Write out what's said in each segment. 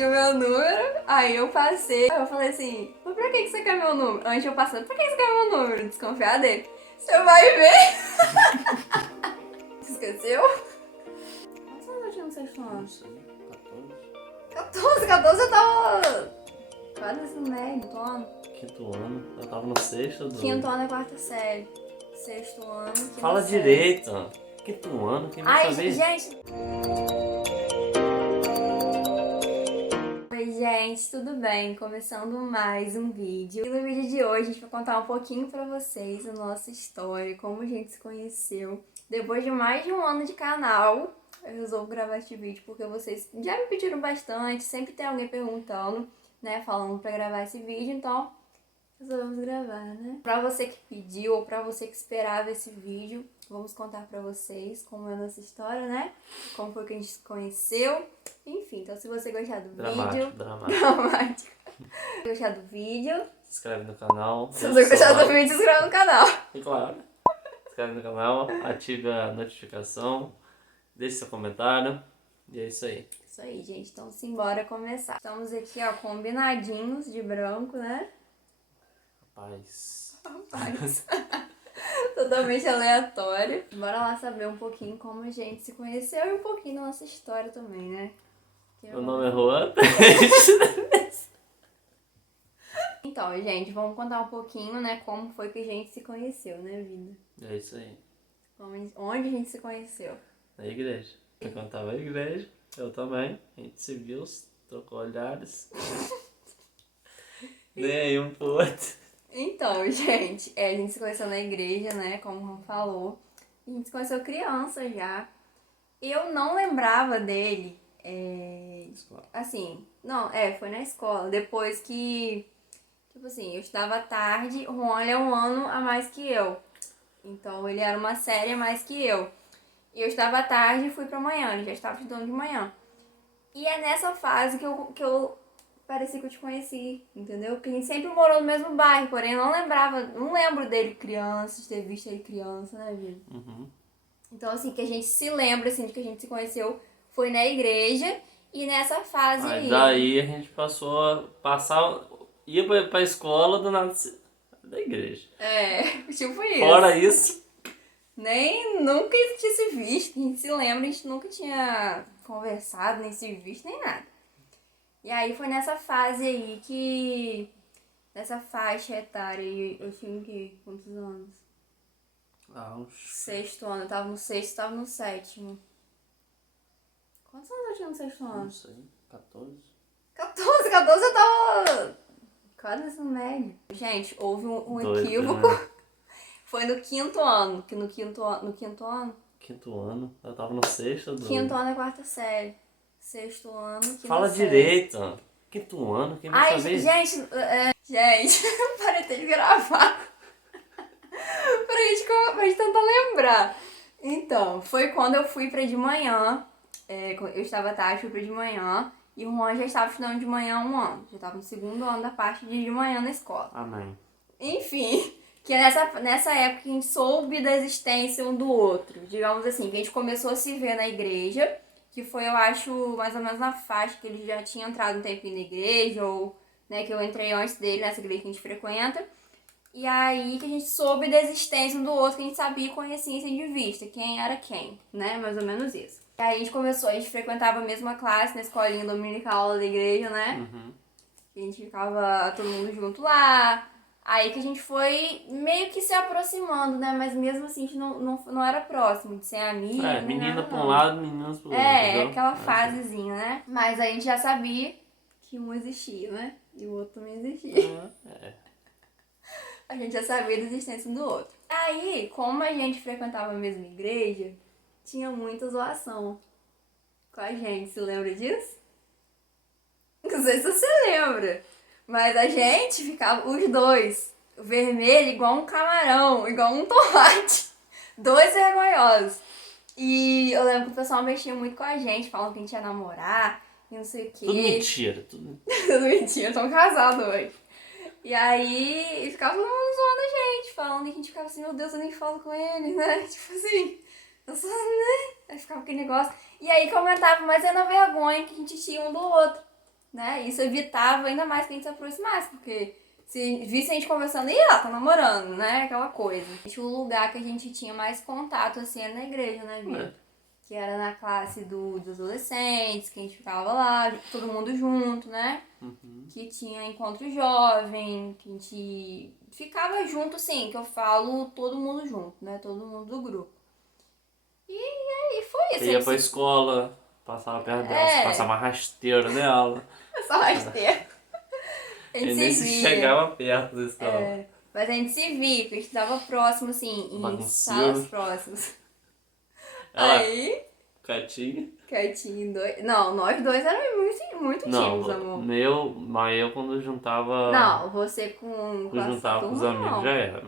pediu meu número, aí eu passei. Aí eu falei assim, mas pra que você quer meu número? Antes eu passando, pra que você quer meu número? Desconfiar dele. Você vai ver. Você esqueceu? Quantos anos eu tinha no sexto ano? Não sei, 14. 14 eu tava quase no médio, quinto ano. Quinto ano. Eu tava no sexto do... Quinto ano é quarta série. Sexto ano, quinta Fala série. direito. Quinto ano, quem vai Ai, saber? gente. Oi, gente, tudo bem? Começando mais um vídeo. E no vídeo de hoje a gente vai contar um pouquinho pra vocês a nossa história, como a gente se conheceu. Depois de mais de um ano de canal, eu resolvo gravar este vídeo porque vocês já me pediram bastante, sempre tem alguém perguntando, né, falando pra gravar esse vídeo, então resolvemos gravar, né? Pra você que pediu ou pra você que esperava esse vídeo, vamos contar pra vocês como é a nossa história, né? Como foi que a gente se conheceu. Enfim, então se você gostar do vídeo... Dramático. Se gostar do vídeo... Se inscreve no canal. Se você gostar do vídeo, se inscreve no canal. E claro, se inscreve no canal, ative a notificação, deixe seu comentário. E é isso aí. Isso aí, gente. Então simbora começar. Estamos aqui, ó, combinadinhos de branco, né? Rapaz. Rapaz. Totalmente aleatório. Bora lá saber um pouquinho como a gente se conheceu e um pouquinho da nossa história também, né? Meu nome é Juan. Então, gente, vamos contar um pouquinho, né, como foi que a gente se conheceu, né, vida? É isso aí. Onde a gente se conheceu? Na igreja. Eu cantava na igreja, eu também. A gente se viu, trocou olhares. Nem aí um pro outro. Então, gente, a gente se conheceu na igreja, né, como o Juan falou. A gente se conheceu criança já. Eu não lembrava dele, assim, não, foi na escola. Depois que, tipo assim, eu estudava à tarde, o Juan é um ano a mais que eu. Então, ele era uma série a mais que eu. E eu estava à tarde e fui pra manhã, ele já estava estudando de manhã. E é nessa fase que eu parecia que eu te conheci, entendeu? Porque a gente sempre morou no mesmo bairro, porém eu não lembro dele criança, de ter visto ele criança, né, vida? Uhum. Então, assim, que a gente se lembra, assim, de que a gente se conheceu foi na igreja e nessa fase aí. Daí a gente ia pra escola do nada da igreja. Tipo isso. Fora isso, Nem nunca tinha se visto, a gente se lembra, a gente nunca tinha conversado, nem se visto, nem nada. E aí foi nessa fase aí que... Nessa faixa etária aí, eu tinha o quê? Quantos anos? uns Sexto ano, eu tava no sexto, tava no sétimo. Quantos anos eu tinha no sexto ano? não sei, 14. 14 eu tava quase no médio. Gente, houve um Doido, equívoco. né? Foi no quinto ano, que no quinto ano... Quinto ano, eu tava no sexto. Quinto ano é quarta série. Sexto ano, quinta Fala série. direito. Quinto ano, quem vai Ai, saber? gente, parei de gravar. pra gente tentar lembrar. Então, foi quando eu fui pra de manhã. Eu estava à tarde, fui pra de manhã. E o Juan já estava estudando de manhã há um ano. Já estava no segundo ano da parte de manhã na escola. Amém. Enfim, que é nessa época que a gente soube da existência um do outro. Digamos assim, que a gente começou a se ver na igreja. Que foi, eu acho, mais ou menos na faixa que ele já tinha entrado um tempinho na igreja. Ou, né, que eu entrei antes dele nessa igreja que a gente frequenta. E aí que a gente soube da existência um do outro, que a gente sabia e conhecia assim de vista, quem era quem, né? Mais ou menos isso. E aí a gente frequentava a mesma classe na escolinha dominical da igreja, né? Uhum. E a gente ficava todo mundo junto lá. Aí que a gente foi meio que se aproximando, né? Mas mesmo assim a gente não era próximo de ser amigo. Menina pra um não. lado, meninas pro outro. É entendeu? aquela Assim. fasezinha, né? Mas a gente já sabia que um existia, né? E o outro também existia. A gente já sabia da existência um do outro. Aí, como a gente frequentava a mesma igreja, tinha muita zoação com a gente. Você lembra disso? Não sei se você lembra. Mas a gente ficava, os dois, vermelho igual um camarão, igual um tomate. Dois vergonhosos. E eu lembro que o pessoal mexia muito com a gente, falando que a gente ia namorar e não sei o quê. Tudo mentira. Tudo mentira, estamos casados hoje. E aí, ficava todo mundo zoando a gente, falando que a gente ficava assim, meu Deus, eu nem falo com ele, né? Tipo assim, eu só, né? Aí ficava aquele negócio. E aí comentava, mas é na vergonha que a gente tinha um do outro. né? Isso evitava ainda mais que a gente se aproximasse, porque se visse a gente conversando, ih, ela tá namorando, né? Aquela coisa. O lugar que a gente tinha mais contato, assim, era na igreja, né, Bia? Que era na classe dos adolescentes, que a gente ficava lá, todo mundo junto, né? Que tinha encontro jovem, que a gente ficava junto, assim, que eu falo todo mundo junto, né? Todo mundo do grupo. E aí foi isso. Você ia pra escola, passava perto dela, você passava uma rasteira nela. Só rasteira. A gente E nem se se via. chegava perto da escola. Mas a gente se via, porque a gente estava próximo, assim, em Bagunceiro. salas próximas. Ela, Aí, quietinho. quietinho, dois. Não, nós dois éramos muito tímidos, amor. Mas eu quando juntava. Não, você com Quando a juntava com os turma, amigos não. já era.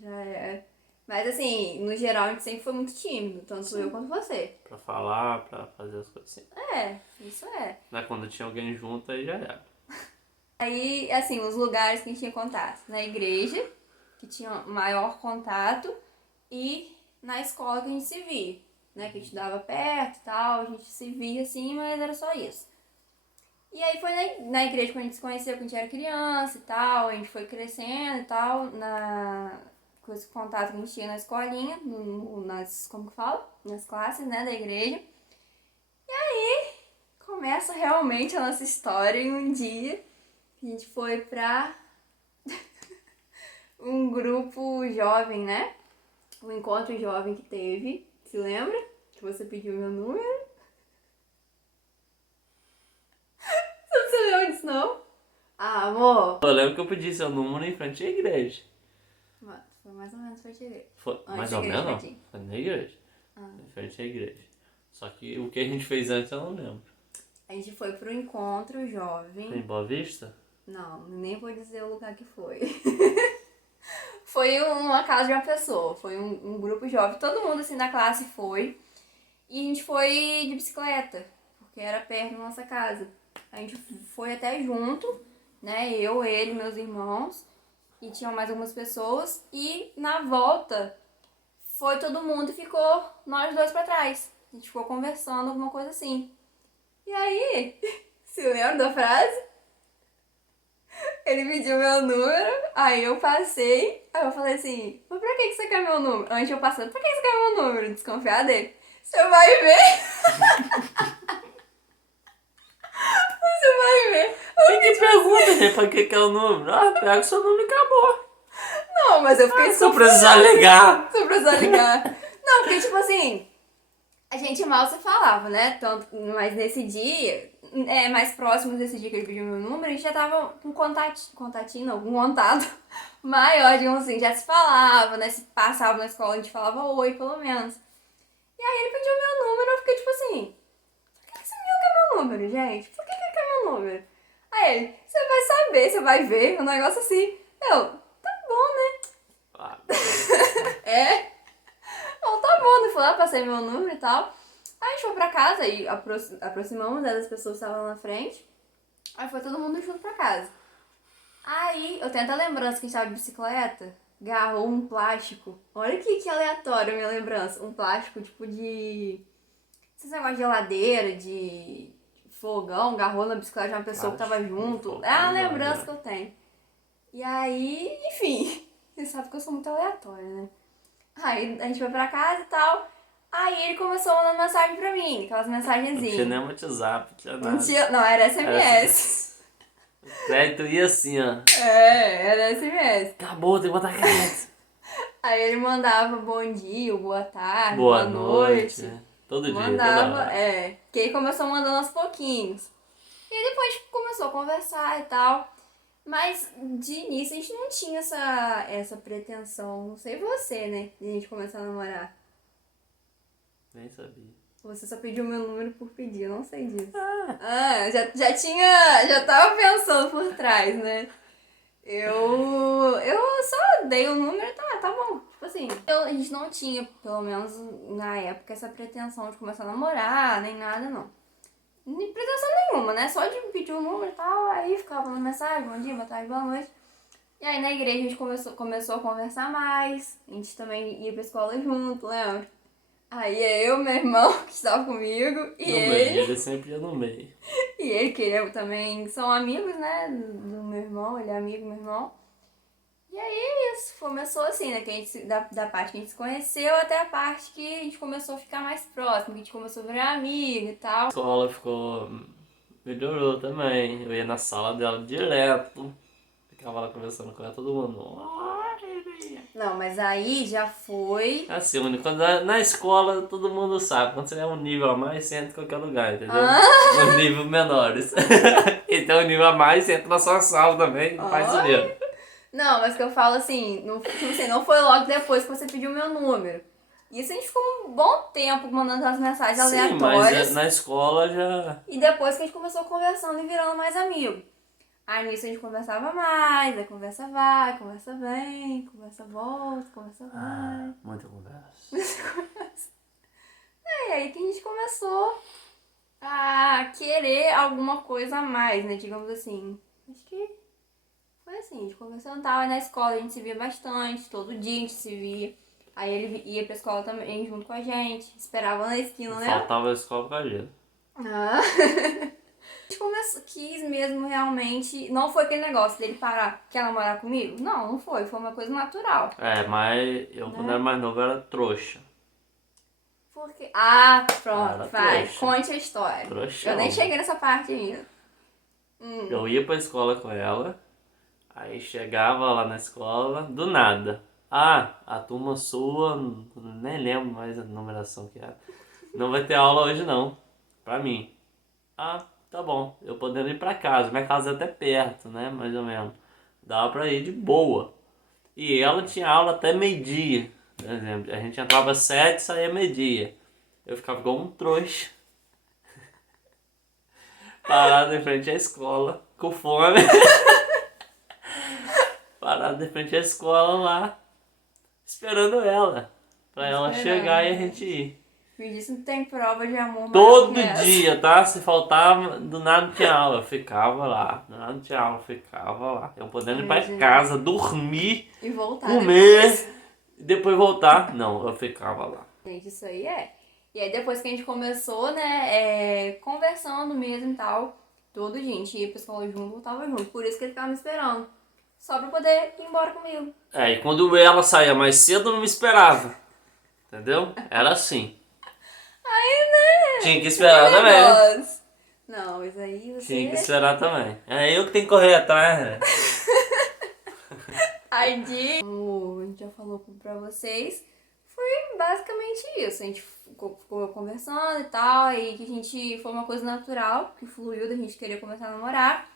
Já é. Mas assim, no geral a gente sempre foi muito tímido, tanto eu quanto você. Pra falar, pra fazer as coisas assim. Isso é. Mas quando tinha alguém junto aí já era. Aí, assim, os lugares que a gente tinha contato. Na igreja, que tinha maior contato, e na escola que a gente se via, né? Que a gente dava perto e tal, a gente se via assim, mas era só isso. E aí foi na igreja que a gente se conheceu, quando a gente era criança e tal, a gente foi crescendo e tal, com esse contato que a gente tinha na escolinha, como que fala? Nas classes, né, da igreja. E aí começa realmente a nossa história em um dia que a gente foi pra um grupo jovem, né? Um encontro jovem que teve, se lembra? Que você pediu meu número. Você não se lembra disso, não? Ah, amor. Eu lembro que eu pedi seu número em frente à igreja. Foi mais ou menos pra te ver. Foi Antes mais da ou igreja, menos? Betinho. Foi na igreja. Em frente à igreja. Só que o que a gente fez antes eu não lembro. A gente foi pro encontro jovem. Foi em Boa Vista? Não, nem vou dizer o lugar que foi. Foi uma casa de uma pessoa. Foi um grupo jovem. Todo mundo assim da classe foi. E a gente foi de bicicleta, porque era perto da nossa casa. A gente foi até junto, né? Eu, ele, meus irmãos. E tinham mais algumas pessoas. E na volta foi todo mundo e ficou nós dois pra trás. A gente ficou conversando, alguma coisa assim. E aí, se lembra da frase? Ele pediu meu número, aí eu passei, aí eu falei assim, mas pra que você quer meu número? Antes eu passando, pra que você quer meu número? Desconfiar dele. Você vai ver. Você vai ver. Quem que pergunta, gente, pra que é o número? Ah, pega o seu número e acabou. Não, mas eu fiquei Se eu precisar ligar. Se eu precisar ligar. Não, porque tipo assim, a gente mal se falava, né? Tanto, mas nesse dia, mais próximo desse dia que ele pediu meu número, a gente já tava com contatinho, não, com contato maior, digamos assim, já se falava, né? Se passava na escola, a gente falava oi, pelo menos. E aí ele pediu meu número, eu fiquei tipo assim, por que esse menino quer meu número, gente? Por que ele quer meu número? Aí ele, você vai saber, você vai ver, um negócio assim. Eu, tá bom, né? Ah, Então tá bom, né? Fui lá, passei meu número e tal. Aí a gente foi pra casa e aproximamos, né, das pessoas que estavam na frente. Aí foi todo mundo junto pra casa. Aí eu tenho até lembrança que a gente tava de bicicleta, agarrou um plástico. Olha que aleatório a minha lembrança. Um plástico tipo de. Esses negócios de geladeira, de fogão, agarrou na bicicleta de uma pessoa que tava junto. É a lembrança que eu tenho. E aí, enfim, você sabe que eu sou muito aleatória, né? Aí a gente foi pra casa e tal. Aí ele começou a mandar mensagem pra mim, aquelas não mensagenzinhas. tinha nem WhatsApp, não tinha nada. Não, era SMS. O crédito ia assim, ó. Era SMS. Acabou, tem que botar crédito. Aí ele mandava bom dia, boa tarde, Boa boa noite. noite. Todo dia, toda Mandava, hora. que ele começou mandando aos pouquinhos. E depois começou a conversar e tal. Mas de início a gente não tinha essa pretensão, não sei você, né? De a gente começar a namorar. Nem sabia. Você só pediu meu número por pedir, eu não sei disso. Já tava pensando por trás, né? Eu só dei o número e tá bom. Tipo assim, a gente não tinha, pelo menos na época, essa pretensão de começar a namorar, nem nada, não. Nem pretensão nenhuma, né? Só de pedir o número e tal, aí ficava na mensagem, bom dia, boa tarde, boa noite. E aí na igreja a gente começou a conversar mais, a gente também ia pra escola junto, lembra? Aí é eu, meu irmão, que estava comigo, e No meio, ele sempre ia no meio. e ele, que eu também são amigos, né, do meu irmão, ele é amigo do meu irmão. E aí é isso, começou assim, né, que a gente, da parte que a gente se conheceu até a parte que a gente começou a ficar mais próximo, que a gente começou a virar amigo e tal. A escola ficou... melhorou também. Eu ia na sala dela direto. Ficava lá conversando com ela, todo mundo. Não, mas aí já foi... Assim, quando na escola todo mundo sabe. Quando você é um nível a mais, você entra em qualquer lugar, entendeu? Nos níveis menores. Então o nível a mais, você entra na sua sala também, não faz dinheiro. Não, mas que eu falo assim, não, tipo assim, não foi logo depois que você pediu meu número. Isso a gente ficou um bom tempo mandando as mensagens Sim, aleatórias. mas na escola já... E depois que a gente começou conversando e virando mais amigo. Aí nisso a gente conversava mais, aí conversa vai, conversa vem, conversa volta, conversa vai. muita conversa. E aí que a gente começou a querer alguma coisa a mais, né? Digamos assim. Acho que foi assim, a gente conversando, tava na escola, a gente se via bastante, todo dia a gente se via. Aí ele ia pra escola também junto com a gente, esperava na esquina, né? Faltava a escola por causa disso. Ah. A gente quis mesmo realmente. Não foi aquele negócio dele parar, quer namorar comigo? Não, não foi. Foi uma coisa natural. É, mas eu quando era mais novo era trouxa. Porque. Ah, pronto, Era vai. trouxa. Conte a história. Trouxão. Eu nem cheguei nessa parte ainda. Eu ia pra escola com ela, aí chegava lá na escola, do nada. Ah, a turma sua, nem lembro mais a numeração que era. Não vai ter aula hoje não, pra mim. Ah, tá bom, eu podendo ir pra casa. Minha casa é até perto, né, mais ou menos. Dava pra ir de boa. E ela tinha aula até meio-dia, por exemplo. A gente entrava às 7, saía meio-dia. Eu ficava igual um trouxa. Parado em frente à escola, com fome. Parado em frente à escola lá, esperando ela. Pra ela chegar e a gente ir. Me disse que não tem prova de amor Todo maior que essa. dia, tá? Se faltava, do nada não tinha aula, eu ficava lá. Do nada não tinha aula, eu ficava lá. Eu podendo ir pra Gente. casa, dormir, E voltar comer, depois. e depois voltar. Não, eu ficava lá. Gente, isso aí é. E aí depois que a gente começou, né, conversando mesmo e tal, todo dia a gente ia pra escola junto, voltava junto. Por isso que ele ficava me esperando. Só pra poder ir embora comigo. É, e quando ela saía mais cedo, eu não me esperava. Entendeu? Era assim. Aí, né? Tinha que esperar também. Negócio. Não, mas aí você... Tinha que esperar também. É eu que tenho que correr atrás, né? Aí, como a gente já falou pra vocês, foi basicamente isso. A gente ficou conversando e tal, e que a gente foi uma coisa natural, que fluiu da gente querer começar a namorar.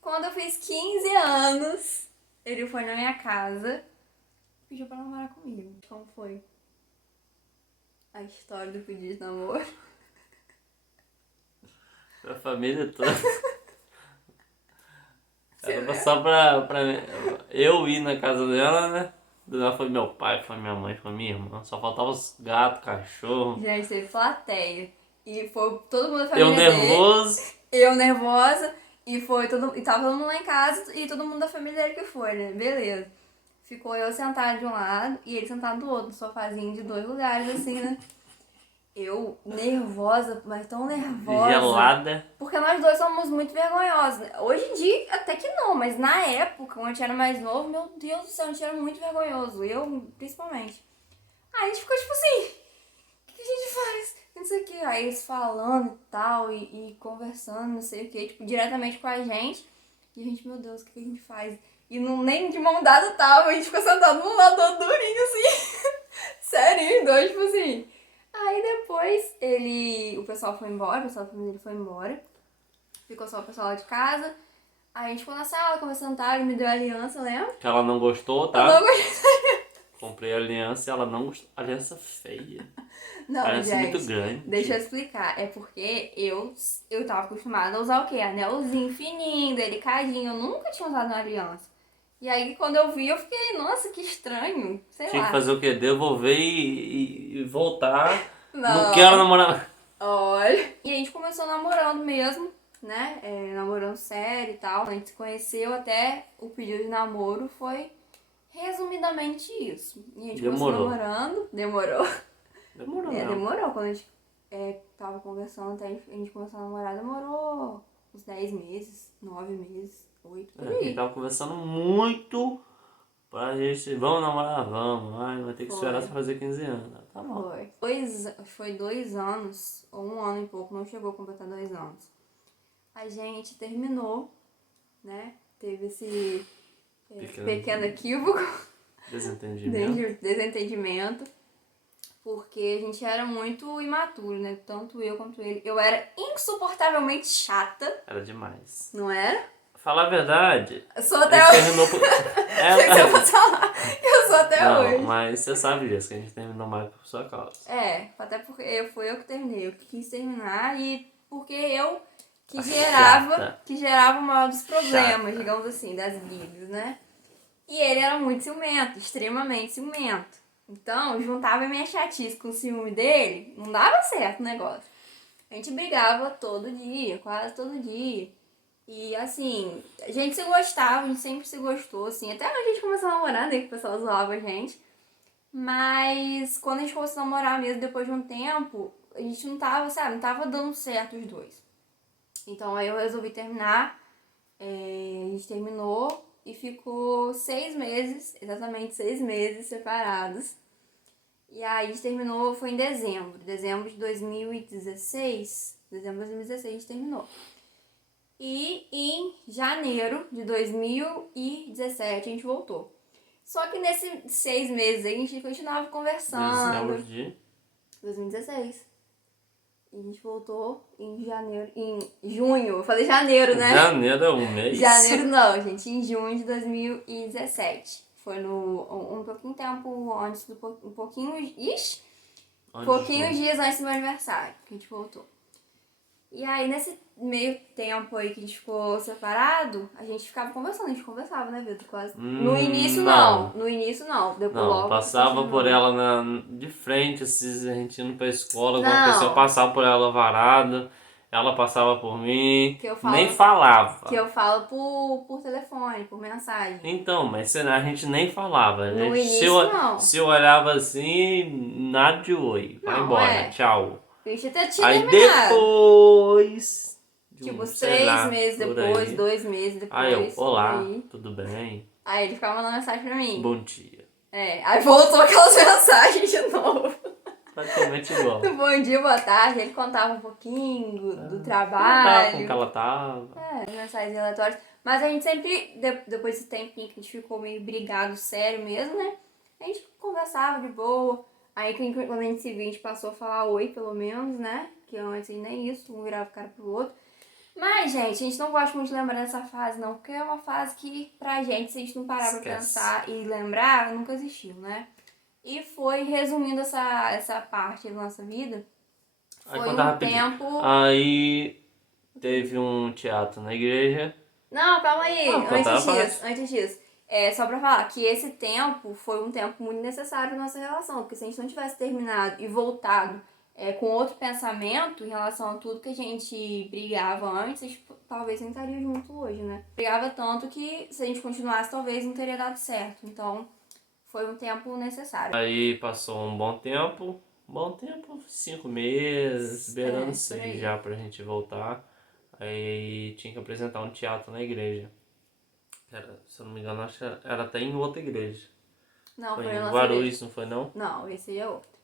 Quando eu fiz 15 anos, ele foi na minha casa e pediu pra namorar comigo. Como foi a história do pedido de namoro? A família toda. Você Era lembra? só pra eu ir na casa dela, né? Lá foi meu pai, foi minha mãe, foi minha irmã. Só faltava os gatos, cachorro. Gente, teve plateia. E foi todo mundo da Eu família dele. nervoso. Eu nervosa. E foi todo. E tava todo mundo lá em casa e todo mundo da família dele que foi, né? Beleza. Ficou eu sentada de um lado e ele sentado do outro, no sofazinho de 2 lugares, assim, né? Eu nervosa, mas tão nervosa. Gelada. Porque nós dois somos muito vergonhosos. Hoje em dia, até que não, mas na época, quando a gente era mais novo, meu Deus do céu, a gente era muito vergonhoso. Eu, principalmente. Aí a gente ficou tipo assim, o que a gente faz? Não sei o que. Aí eles falando e tal, e conversando, não sei o que, tipo, diretamente com a gente. E a gente, meu Deus, o que a gente faz? E não, nem de mão dada tava, a gente ficou sentado num lado do outro durinho, assim. Sério, os dois, tipo assim. Aí depois o pessoal foi embora, o pessoal da família dele foi embora. Ficou só o pessoal lá de casa. Aí a gente ficou na sala, conversando, tá? Ele me deu a aliança, lembra? Que ela não gostou, tá? Eu não gostei. Comprei a aliança e ela não gostou. Aliança feia. Não, Aliança gente, muito grande. deixa eu explicar. É porque eu tava acostumada a usar o quê? Anelzinho fininho, delicadinho. Eu nunca tinha usado uma aliança. E aí, quando eu vi, eu fiquei, nossa, que estranho. Sei Tinha lá. que fazer o quê? Devolver e voltar. Não. Não quero namorar. Olha. E a gente começou namorando mesmo, né? Namorando sério e tal. A gente se conheceu até o pedido de namoro foi resumidamente isso. E a gente Demorou. começou namorando. Demorou. Demorou mesmo. Demorou. Quando a gente tava conversando, até a gente começou a namorar, demorou uns 10 meses, 9 meses, 8, por A gente aí. tava conversando muito pra gente, vamos namorar? Vamos. Ai, vai ter que esperar você fazer 15 anos. Tá bom. Foi 2 anos, ou 1 ano e pouco, não chegou a completar 2 anos. A gente terminou, né? Teve esse pequeno equívoco, desentendimento, porque a gente era muito imaturo, né? Tanto eu quanto ele. Eu era insuportavelmente chata. Era demais. Não era? Falar a verdade. Eu sou até hoje. Terminou por... Eu vou falar. Eu sou até não, hoje. mas você sabe disso, que a gente terminou mais por sua causa. Até porque foi eu que terminei. Eu que quis terminar e porque eu que gerava o maior dos problemas, digamos assim, das brigas, né? E ele era muito ciumento, extremamente ciumento. Então, juntava a minha chatice com o ciúme dele, não dava certo o negócio. A gente brigava todo dia, quase todo dia. E assim, a gente se gostava, a gente sempre se gostou, assim. Até a gente começou a namorar, né? Que o pessoal zoava a gente. Mas quando a gente começou a namorar mesmo, depois de um tempo, a gente não tava, sabe, não tava dando certo os dois. Então aí eu resolvi terminar. A gente terminou e ficou 6 meses, exatamente 6 meses separados. E aí a gente terminou, foi em dezembro de 2016. Dezembro de 2016 a gente terminou. E em janeiro de 2017 a gente voltou. Só que nesses 6 meses aí a gente continuava conversando. Dezembro de 2016. E a gente voltou em junho. Eu falei janeiro, né? Janeiro é um mês. Janeiro não, gente. Em junho de 2017. Foi um pouquinho tempo antes do... Um pouquinho... Ixi! Pouquinhos dias antes do meu aniversário que a gente voltou. E aí, nesse meio tempo aí que a gente ficou separado, a gente ficava conversando. A gente conversava, né, Vitor? Quase. No início, não. No início, não. Depois, não, logo passava por ela de frente, assim, a gente indo pra escola, alguma Não. pessoa passava por ela varada, ela passava por mim, Que eu falo, nem falava. Que eu falo por telefone, por mensagem. Então, mas a gente nem falava. No Né? início, não. Se eu olhava assim, nada de oi, vai Não, embora, tchau. A gente até tinha Aí terminado. depois... Tipo, uns 3 meses depois, 2 meses depois. Aí eu, olá, aí. tudo bem? Aí ele ficava mandando mensagem pra mim. Bom dia. Aí voltou aquelas mensagens de novo. Praticamente igual. Bom dia, boa tarde. Ele contava um pouquinho do trabalho. Com que ela tava. Mensagens aleatórias. Mas a gente sempre, depois desse tempinho que a gente ficou meio brigado, sério mesmo, né? A gente conversava de boa. Aí quando a gente se viu, a gente passou a falar oi, pelo menos, né? Que antes nem isso, um virava o cara pro outro. Mas, gente, a gente não gosta muito de lembrar dessa fase, não. Porque é uma fase que, pra gente, se a gente não parar pra pensar e lembrar, nunca existiu, né? E foi, resumindo essa parte da nossa vida, foi um tempo... Aí teve um teatro na igreja. Não, calma aí. Antes disso. Só pra falar que esse tempo foi um tempo muito necessário pra nossa relação. Porque se a gente não tivesse terminado e voltado com outro pensamento em relação a tudo que a gente brigava antes, a gente talvez nem estaria junto hoje, né? Brigava tanto que se a gente continuasse, talvez não teria dado certo. Então, foi um tempo necessário. Aí passou um bom tempo, 5 meses, beirando 6 já pra gente voltar. Aí tinha que apresentar um teatro na igreja. Se eu não me engano, acho que era até em outra igreja. Não, foi em na nossa Guarulhos, igreja. Não foi não? Não, esse aí é outro.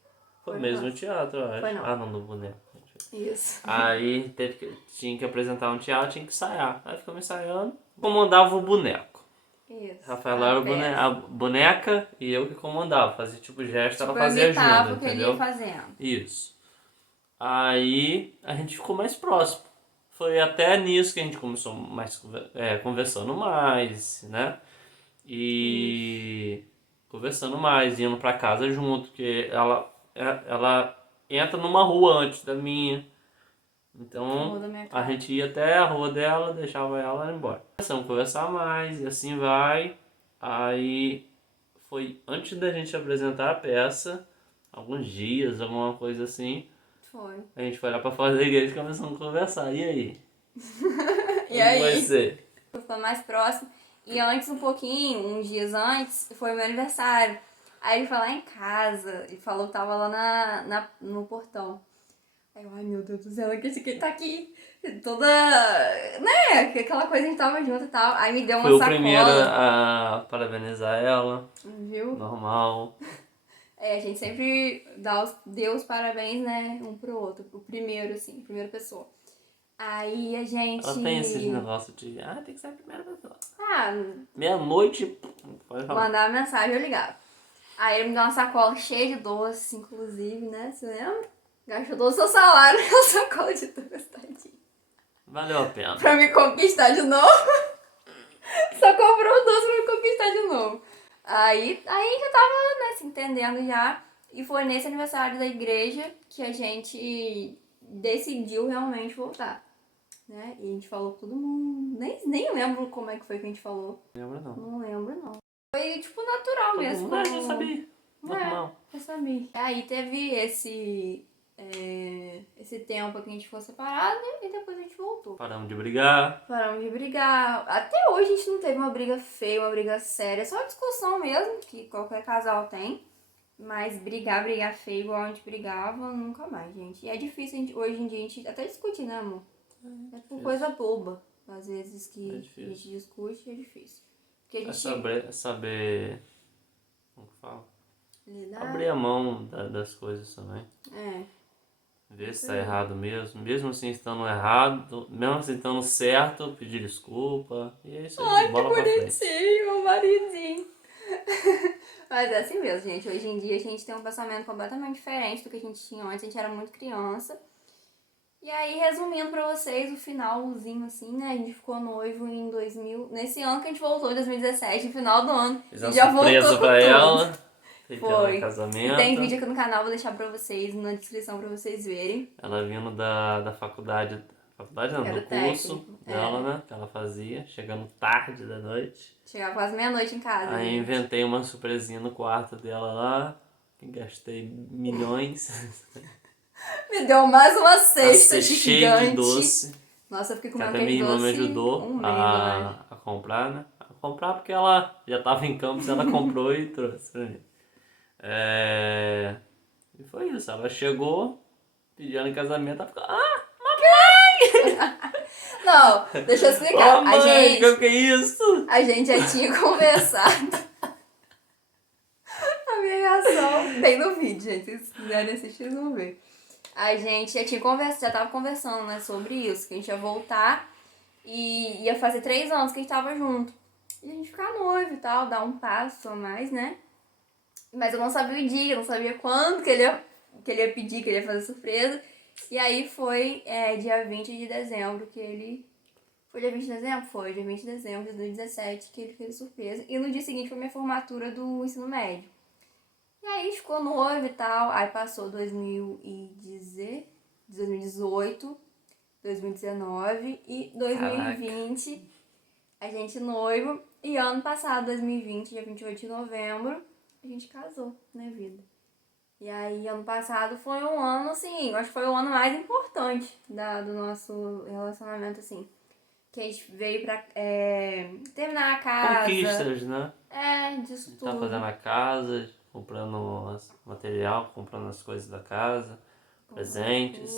Foi mesmo o teatro, eu acho. Foi não. Ah, não, do boneco. Isso. Aí tinha que apresentar um teatro, tinha que ensaiar. Aí ficamos ensaiando. Comandava o boneco. Isso. Rafaela era a boneca e eu que comandava. Fazia tipo gesto, ela fazia junto, o que ele entendeu? ia fazendo. Isso. Aí a gente ficou mais próximo. Foi até nisso que a gente começou mais conversando mais, né? E conversando mais, indo pra casa junto, porque ela entra numa rua antes da minha. Então a gente ia até a rua dela, deixava ela ir embora. Começamos a conversar mais e assim vai. Aí foi antes da gente apresentar a peça, alguns dias, alguma coisa assim. Foi. A gente foi lá pra fora da igreja e começamos a conversar. E aí? E aí? Como vai ser? Ficou mais próximo. E antes, uns dias antes, foi meu aniversário. Aí ele foi lá em casa e falou que tava lá no portão. Aí eu, ai meu Deus do céu, não acredito que ele tá aqui. Toda, né, aquela coisa a gente tava junto e tal. Aí me deu uma Foi o primeiro sacola, a parabenizar ela, viu? normal. É, a gente sempre deu os parabéns, né, um pro outro. O primeiro, assim, a primeira pessoa. Aí a Ela tem esses gente... negócios de, tem que ser a primeira pessoa. Ah, Meia-noite, pode falar. mandar uma mensagem, eu ligava. Aí ele me deu uma sacola cheia de doces, inclusive, né, você lembra? Gastou todo o seu salário na sacola de doces, tadinho. Valeu a pena. Pra me conquistar de novo. Só comprou doce pra me conquistar de novo. Aí já tava, né, se entendendo já. E foi nesse aniversário da igreja que a gente decidiu realmente voltar. Né? E a gente falou com todo mundo. Nem lembro como é que foi que a gente falou. Não lembro não. Não lembro, não. Foi, tipo, natural Todo mesmo. mundo, já sabia. Normal. Eu sabia. Aí teve esse tempo que a gente ficou separado e depois a gente voltou. Paramos de brigar. Paramos de brigar. Até hoje a gente não teve uma briga feia, uma briga séria. Só discussão mesmo, que qualquer casal tem. Mas brigar feio igual a gente brigava, nunca mais, gente. E é difícil hoje em dia a gente até discutir, né, amor? É por coisa boba. Às vezes que a gente discute é difícil. Porque a gente... Saber como que fala? lidar. Abrir a mão das coisas também. É. Ver se tá errado mesmo. Mesmo assim estando errado, mesmo assim estando certo, pedir desculpa. E é isso aí, Ai, que bola pra frente. bonitinho, meu maridinho. Mas é assim mesmo, gente. Hoje em dia a gente tem um pensamento completamente diferente do que a gente tinha antes. A gente era muito criança. E aí, resumindo pra vocês, o finalzinho assim, né? A gente ficou noivo em 2000... Nesse ano que a gente voltou, em 2017, no final do ano. Fiz E uma já surpresa voltou com pra tudo. ela. Feito ela Foi. em casamento. E tem vídeo aqui no canal, vou deixar pra vocês, na descrição pra vocês verem. Ela vindo da faculdade. Faculdade não, Era do o curso técnico, dela, né? Que ela fazia, chegando tarde da noite. Chegava quase meia-noite em casa. Aí gente. inventei uma surpresinha no quarto dela lá. Que gastei milhões. Me deu mais uma cesta Passei cheio gigante. de doce. Nossa, eu fiquei Que comendo até minha aquele irmã me doce ajudou um mês, eu acho. a comprar, né? A comprar porque ela já tava em Campos, ela comprou e trouxe pra mim. E foi isso. Ela chegou, pediu ela em casamento, ela ficou, Não, deixa eu explicar. ô mãe, que é isso? A gente já tinha conversado. A minha reação tem no vídeo, gente. Se vocês quiserem assistir, vocês vão ver. A gente já tinha já tava conversando, né, sobre isso, que a gente ia voltar e ia fazer 3 anos que a gente tava junto. E a gente ficar noivo e tal, dar um passo a mais, né? Mas eu não sabia o dia, eu não sabia quando que ele ia pedir, que ele ia fazer surpresa. E aí foi dia 20 de dezembro que ele... Foi dia 20 de dezembro? Foi, dia 20 de dezembro de 2017 que ele fez surpresa. E no dia seguinte foi minha formatura do ensino médio. E aí ficou noivo e tal. Aí passou 2018, 2019 e 2020. A gente noivo. E ano passado, 2020, dia 28 de novembro, a gente casou, né, vida? E aí, ano passado foi um ano, assim, acho que foi o ano mais importante do nosso relacionamento, assim. Que a gente veio pra terminar a casa. Conquistas, né? Disso A gente tudo. tá fazendo a casa, comprando material, comprando as coisas da casa, presentes.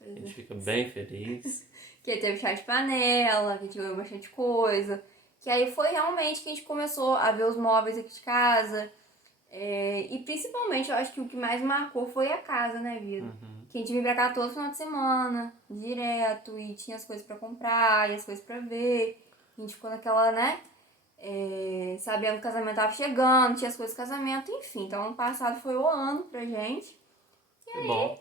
A gente fica bem feliz. Que aí teve chá de panela, que a gente ganhou bastante coisa. Que aí foi realmente que a gente começou a ver os móveis aqui de casa. E principalmente, eu acho que o que mais marcou foi a casa, né, vida? Que a gente vinha pra cá todo final de semana, direto, e tinha as coisas pra comprar, e as coisas pra ver. A gente ficou naquela, né, sabendo que o casamento tava chegando, tinha as coisas do casamento, enfim. Então, ano passado foi o ano pra gente. E aí, bom.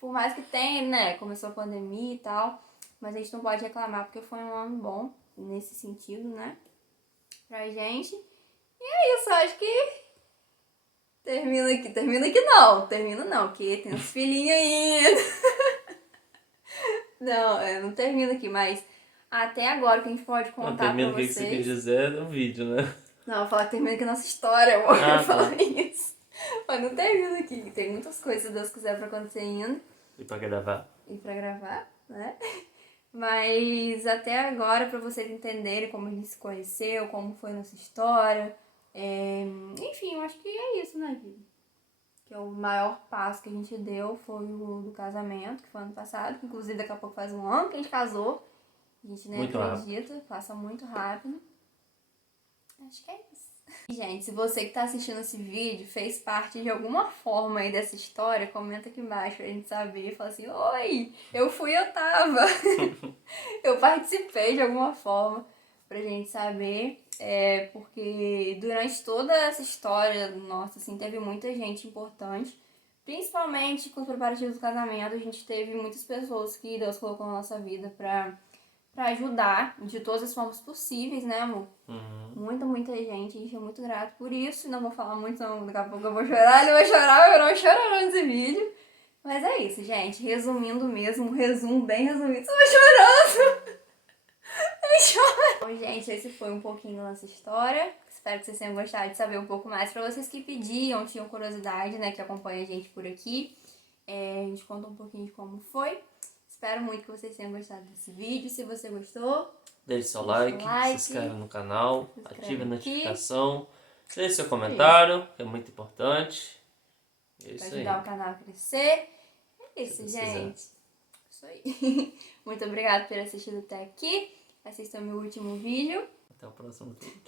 por mais que tenha, né, começou a pandemia e tal, mas a gente não pode reclamar porque foi um ano bom, nesse sentido, né, pra gente. E é isso, acho que termina não, porque tem uns filhinhos ainda. Não termina aqui, mas até agora o que a gente pode contar pra Termina o que vocês... você quis dizer no vídeo, né? Não, eu vou falar que termina aqui a nossa história, amor, eu tá. falo isso. Mas não termina aqui, tem muitas coisas, se Deus quiser, pra acontecer ainda. E pra gravar? E pra gravar, né? Mas até agora, pra vocês entenderem como a gente se conheceu, como foi a nossa história, Enfim, eu acho que é isso, né, vida? Que o maior passo que a gente deu foi o do casamento, que foi ano passado, que inclusive daqui a pouco faz um ano que a gente casou. A gente nem Muito acredita, passa muito rápido. Acho que é isso. E, gente, se você que tá assistindo esse vídeo fez parte de alguma forma aí dessa história, comenta aqui embaixo pra gente saber. Fala assim, oi, eu tava. Eu participei de alguma forma pra gente saber. Porque durante toda essa história, nossa, assim, teve muita gente importante. Principalmente com os preparativos do casamento, a gente teve muitas pessoas que Deus colocou na nossa vida pra ajudar de todas as formas possíveis, né, amor? Muita gente, a gente é muito grato por isso. Não vou falar muito, não, daqui a pouco eu vou chorar, ele vai chorar, vai virar um chororão nesse vídeo. Mas é isso, gente. Resumindo mesmo, um resumo bem resumido. Você vai chorando! Ele chora! Bom, gente, esse foi um pouquinho da nossa história. Espero que vocês tenham gostado de saber um pouco mais. Pra vocês que pediam, tinham curiosidade, né, que acompanham a gente por aqui. A gente conta um pouquinho de como foi. Espero muito que vocês tenham gostado desse vídeo. Se você gostou, Deixe seu like, se inscreve no canal, ative a notificação, deixe seu comentário, que é muito importante. É isso pra aí. ajudar o canal a crescer. É isso, gente. Isso aí. Muito obrigada por ter assistido até aqui. Assistam meu último vídeo. Até o próximo vídeo.